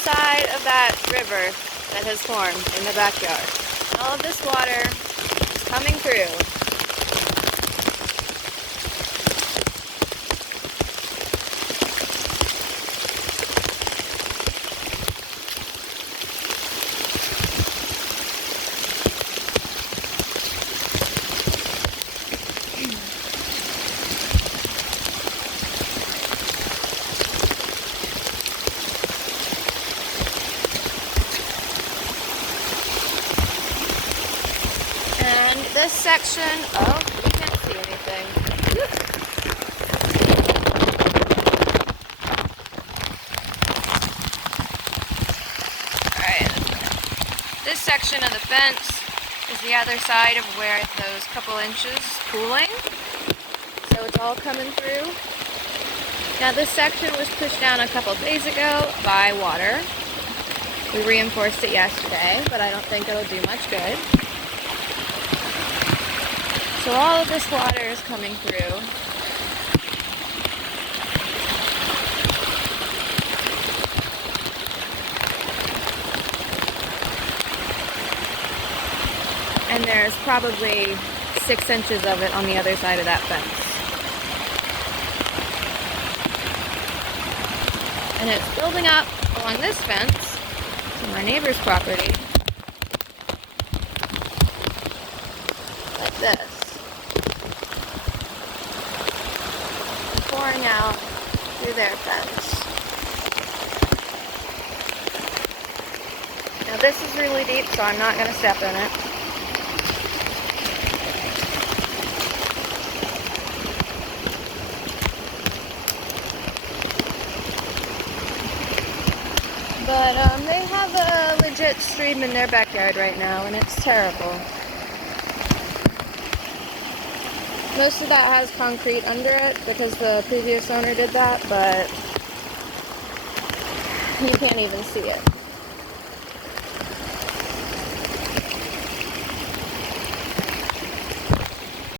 side of that river that has formed in the backyard. All of this water is coming through. And this section, oh, you can't see anything. Alright, this section of the fence is the other side of where those couple inches pooling. So it's all coming through. Now this section was pushed down a couple days ago by water. We reinforced it yesterday, but I don't think it'll do much good. So all of this water is coming through. And there's probably 6 inches of it on the other side of that fence. And it's building up along this fence to my neighbor's property. Like this. Pouring out through their fence. Now this is really deep, so I'm not going to step in it. But they have a legit stream in their backyard right now, and it's terrible. Most of that has concrete under it because the previous owner did that, but you can't even see it.